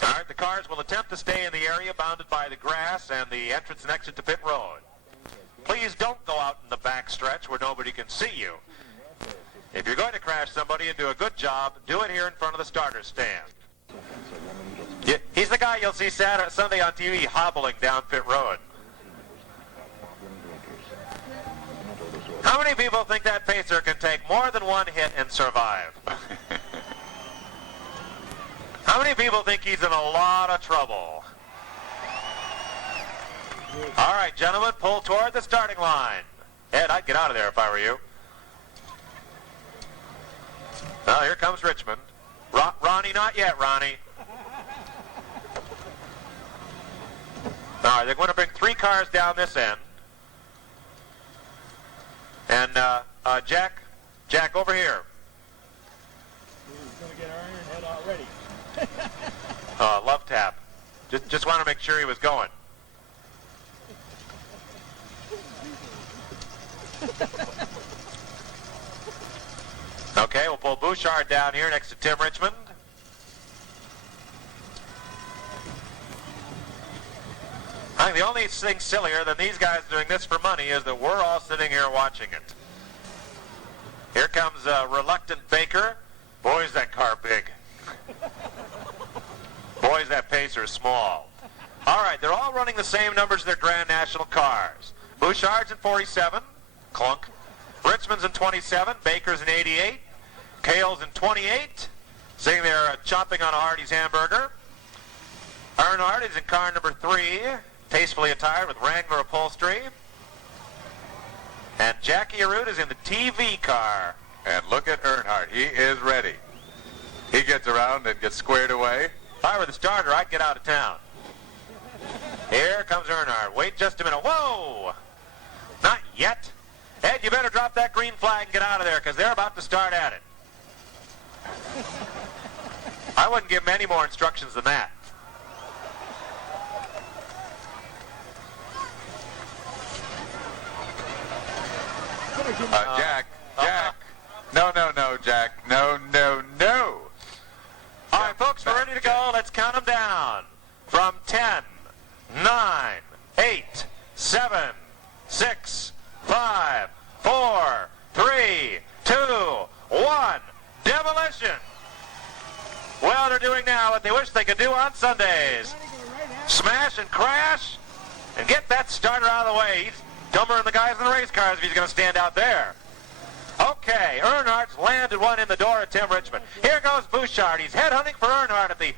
All right, the cars will attempt to stay in the area bounded by the grass and the entrance and exit to pit road. Please don't go out in the back stretch where nobody can see you. If you're going to crash somebody and do a good job, do it here in front of the starter stand. He's the guy you'll see Sunday on TV hobbling down pit road. How many people think that Pacer can take more than one hit and survive? How many people think he's in a lot of trouble? All right, gentlemen, pull toward the starting line. Ed, I'd get out of there if I were you. Well, here comes Richmond. Ronnie, not yet, Ronnie. All right, they're going to bring 3 cars down this end. And Jack, over here. He's going to get Earnhardt head already. Love tap. Just want to make sure he was going. Okay, we'll pull Bouchard down here next to Tim Richmond. I think the only thing sillier than these guys doing this for money is that we're all sitting here watching it. Here comes reluctant Baker. Boy, is that car big. Boy, is that Pacer small. All right, they're all running the same numbers as their Grand National cars. Bouchard's in 47, clunk. Richmond's in 27, Baker's in 88, Cale's in 28, sitting there chopping on a Hardee's hamburger. Earnhardt is in car number 3, tastefully attired with Wrangler upholstery. And Jack Arute is in the TV car. And look at Earnhardt. He is ready. He gets around and gets squared away. If I were the starter, I'd get out of town. Here comes Earnhardt. Wait just a minute. Whoa! Not yet. Ed, you better drop that green flag and get out of there because they're about to start at it. I wouldn't give him any more instructions than that. Jack. No, Jack. No. All right, folks, we're ready to go. Let's count them down. From 10, 9, 8, 7, 6, 5, 4, 3, 2, 1. Demolition. Well, they're doing now what they wish they could do on Sundays. Smash and crash and get that starter out of the way. He's dumber than the guys in the race cars if he's going to stand out there. Okay, Earnhardt's landed one in the door at Tim Richmond. Here goes Bouchard. He's headhunting for Earnhardt at the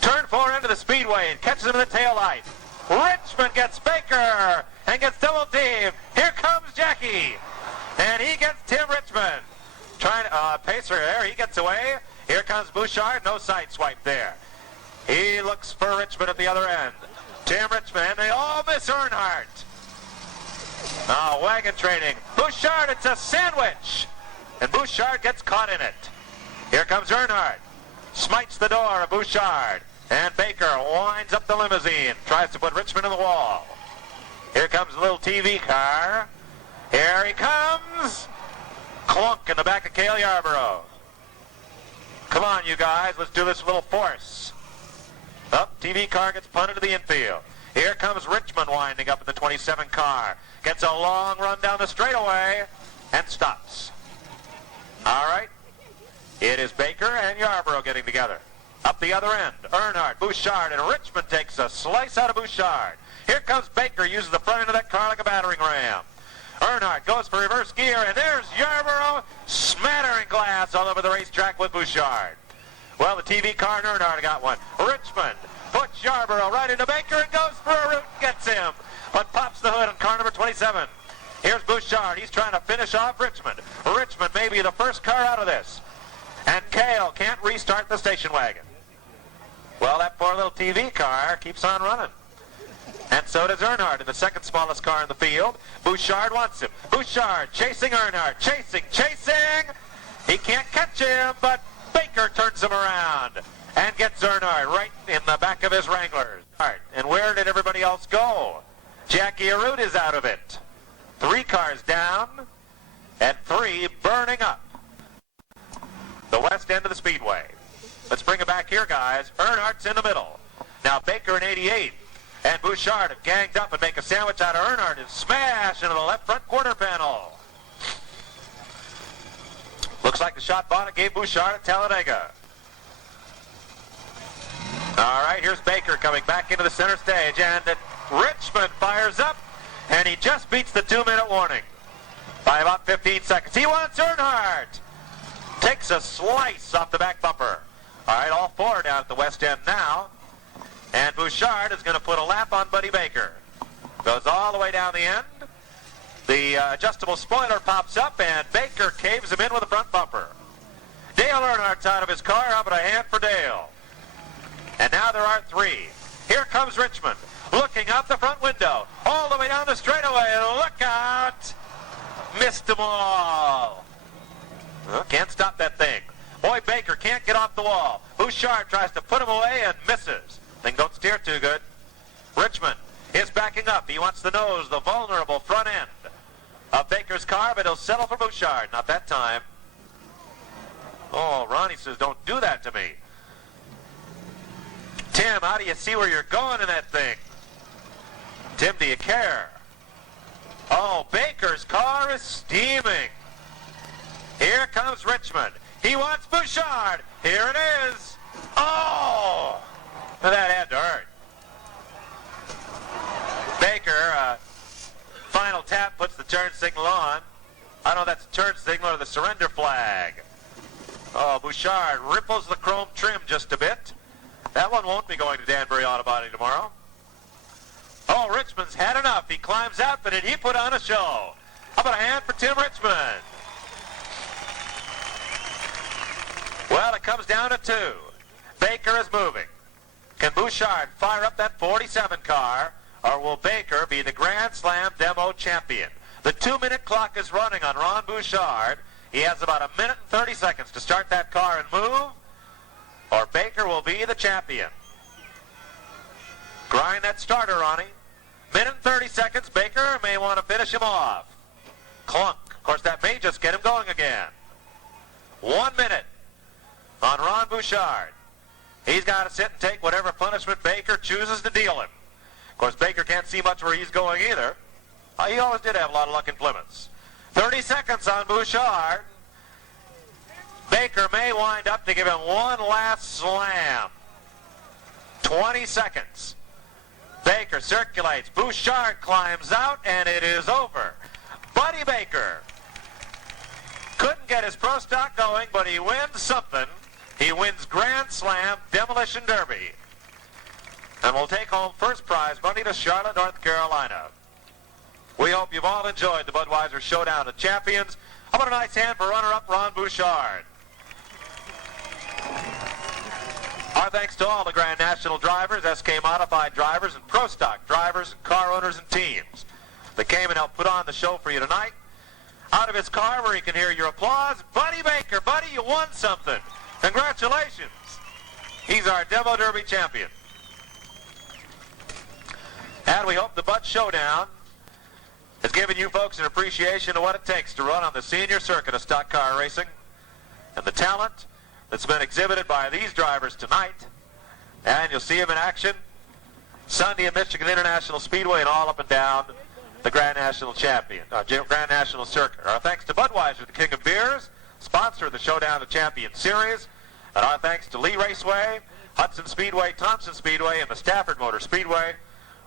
turn 4 end of the speedway and catches him in the tail light. Richmond gets Baker and gets double teamed. Here comes Jackie. And he gets Tim Richmond. Pacer there, he gets away. Here comes Bouchard, no side swipe there. He looks for Richmond at the other end. Tim Richmond, and they all miss Earnhardt. Wagon training. Bouchard, it's a sandwich. And Bouchard gets caught in it. Here comes Earnhardt. Smites the door of Bouchard. And Baker winds up the limousine. Tries to put Richmond in the wall. Here comes the little TV car. Here he comes. Clunk in the back of Cale Yarborough. Come on, you guys. Let's do this with a little force. Up, TV car gets punted to the infield. Here comes Richmond winding up in the 27 car. Gets a long run down the straightaway and stops. All right. It is Baker and Yarborough getting together. Up the other end, Earnhardt, Bouchard, and Richmond takes a slice out of Bouchard. Here comes Baker, uses the front end of that car like a battering ram. Earnhardt goes for reverse gear, and there's Yarborough smattering glass all over the racetrack with Bouchard. Well, the TV car and Earnhardt got one. Richmond puts Yarborough right into Baker and goes for Arute and gets him, but pops the hood on car number 27. Here's Bouchard. He's trying to finish off Richmond. Richmond may be the first car out of this. And Cale can't restart the station wagon. Well, that poor little TV car keeps on running. And so does Earnhardt in the second smallest car in the field. Bouchard wants him. Bouchard chasing Earnhardt. Chasing. He can't catch him, but Baker turns him around and gets Earnhardt right in the back of his Wranglers. And where did everybody else go? Jack Arute is out of it. 3 cars down and 3 burning up the west end of the speedway. Let's bring it back here, guys. Earnhardt's in the middle. Now Baker in 88 and Bouchard have ganged up and make a sandwich out of Earnhardt and smash into the left front quarter panel. Looks like the shot bonnet gave Bouchard at Talladega. All right, here's Baker coming back into the center stage, and Richmond fires up, and he just beats the 2-minute warning by about 15 seconds. He wants Earnhardt. Takes a slice off the back bumper. All right, all four down at the west end now. And Bouchard is going to put a lap on Buddy Baker. Goes all the way down the end. The adjustable spoiler pops up, and Baker caves him in with the front bumper. Dale Earnhardt's out of his car. How about a hand for Dale? And now there are three. Here comes Richmond, looking out the front window, all the way down the straightaway. Look out! Missed them all. Well, can't stop that thing. Boy, Baker can't get off the wall. Bouchard tries to put him away and misses. Thing don't steer too good. Richmond is backing up. He wants to nose the vulnerable front end of Baker's car, but he'll settle for Bouchard. Not that time. Oh, Ronnie says, don't do that to me. Tim, how do you see where you're going in that thing? Tim, do you care? Oh, Baker's car is steaming. Here comes Richmond. He wants Bouchard. Here it is. Oh! That had to hurt. Baker, final tap puts the turn signal on. I don't know if that's a turn signal or the surrender flag. Oh, Bouchard ripples the chrome trim just a bit. That one won't be going to Danbury Auto Body tomorrow. Oh, Richmond's had enough. He climbs out, but did he put on a show? How about a hand for Tim Richmond? Well, it comes down to two. Baker is moving. Can Bouchard fire up that 47 car, or will Baker be the Grand Slam demo champion? The 2-minute clock is running on Ron Bouchard. He has about 1 minute and 30 seconds to start that car and move, or Baker will be the champion. Grind that starter, Ronnie. 1 minute and 30 seconds. Baker may want to finish him off. Clunk. Of course, that may just get him going again. 1 minute on Ron Bouchard. He's got to sit and take whatever punishment Baker chooses to deal him. Of course, Baker can't see much where he's going either. He always did have a lot of luck in Plymouths. 30 seconds on Bouchard. Baker may wind up to give him one last slam. 20 seconds. Baker circulates. Bouchard climbs out, and it is over. Buddy Baker couldn't get his pro stock going, but he wins something. He wins Grand Slam Demolition Derby. And will take home first prize money to Charlotte, North Carolina. We hope you've all enjoyed the Budweiser Showdown of Champions. How about a nice hand for runner-up Ron Bouchard? Our thanks to all the Grand National drivers, SK Modified drivers, and Pro Stock drivers, and car owners and teams that came and helped put on the show for you tonight. Out of his car where he can hear your applause, Buddy Baker. Buddy, you won something. Congratulations. He's our Demo Derby champion. And we hope the Bud Showdown has given you folks an appreciation of what it takes to run on the senior circuit of stock car racing and the talent that's been exhibited by these drivers tonight. And you'll see them in action Sunday at Michigan International Speedway and all up and down the Grand National Grand National Circuit. Our thanks to Budweiser, the king of beers, sponsor of the Showdown of Champions series. And our thanks to Lee Raceway, Hudson Speedway, Thompson Speedway, and the Stafford Motor Speedway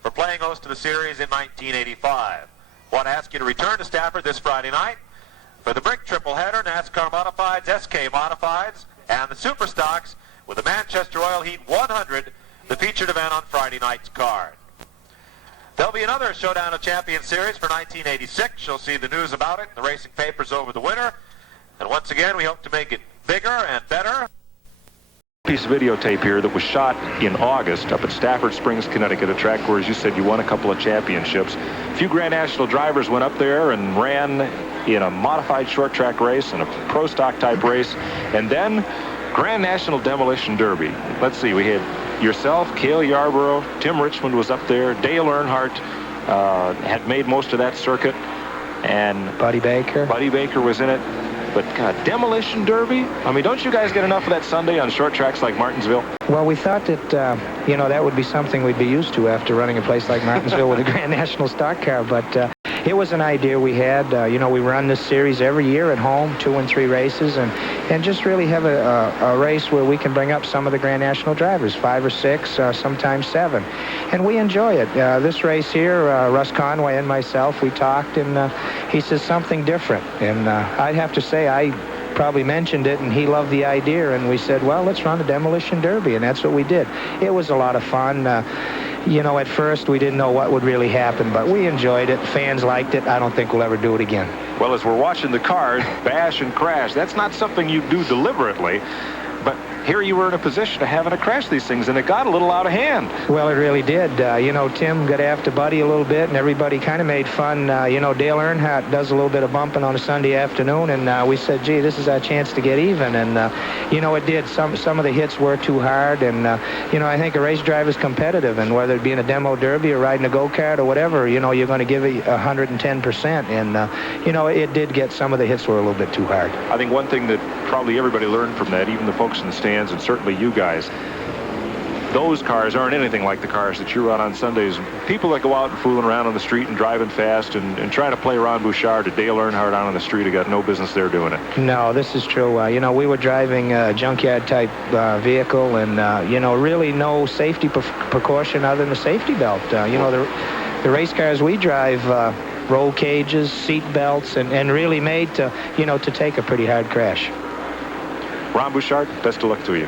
for playing host to the series in 1985. I want to ask you to return to Stafford this Friday night for the Brick Triple Header, NASCAR Modifieds, SK Modifieds, and the Super Stocks with the Manchester Oil Heat 100, the featured event on Friday night's card. There'll be another Showdown of Champions series for 1986. You'll see the news about it in the racing papers over the winter. And once again, we hope to make it bigger and better. Piece of videotape here that was shot in August up at Stafford Springs, Connecticut, a track where, as you said, you won a couple of championships. A few Grand National drivers went up there and ran in a modified short track race and a pro stock type race, and then Grand National Demolition Derby. Let's see, we had yourself, Cale Yarborough, Tim Richmond was up there, Dale Earnhardt had made most of that circuit, and Buddy Baker was in it. But, God, Demolition Derby? I mean, don't you guys get enough of that Sunday on short tracks like Martinsville? Well, we thought that, that would be something we'd be used to after running a place like Martinsville with a Grand National stock car. But it was an idea we had. We run this series every year at home, 2 and 3 races, and just really have a race where we can bring up some of the Grand National drivers, 5 or 6, sometimes 7. And we enjoy it. This race here, Russ Conway and myself, we talked, and he says something different. And I'd have to say I probably mentioned it, and he loved the idea, and we said, well, let's run the Demolition Derby, and that's what we did. It was a lot of fun. At first we didn't know what would really happen, but we enjoyed it. Fans liked it. I don't think we'll ever do it again. Well, as we're watching the cars bash and crash, that's not something you do deliberately, but here you were in a position of having to crash these things, and it got a little out of hand. Well, it really did. Tim got after Buddy a little bit, and everybody kind of made fun. Dale Earnhardt does a little bit of bumping on a Sunday afternoon, and we said, gee, this is our chance to get even. And, it did. Some of the hits were too hard, and, I think a race driver's competitive, and whether it be in a demo derby or riding a go-kart or whatever, you're going to give it 110%. And, it did get some of the hits were a little bit too hard. I think one thing that probably everybody learned from that, even the folks in the stands, and certainly you guys, those cars aren't anything like the cars that you run on Sundays. People that go out and fooling around on the street and driving fast and trying to play Ron Bouchard or Dale Earnhardt out on the street have got no business there doing it. No, this is true. We were driving a junkyard-type vehicle, and, really no safety precaution other than the safety belt. The race cars we drive, roll cages, seat belts, and really made to take a pretty hard crash. Ron Bouchard, best of luck to you.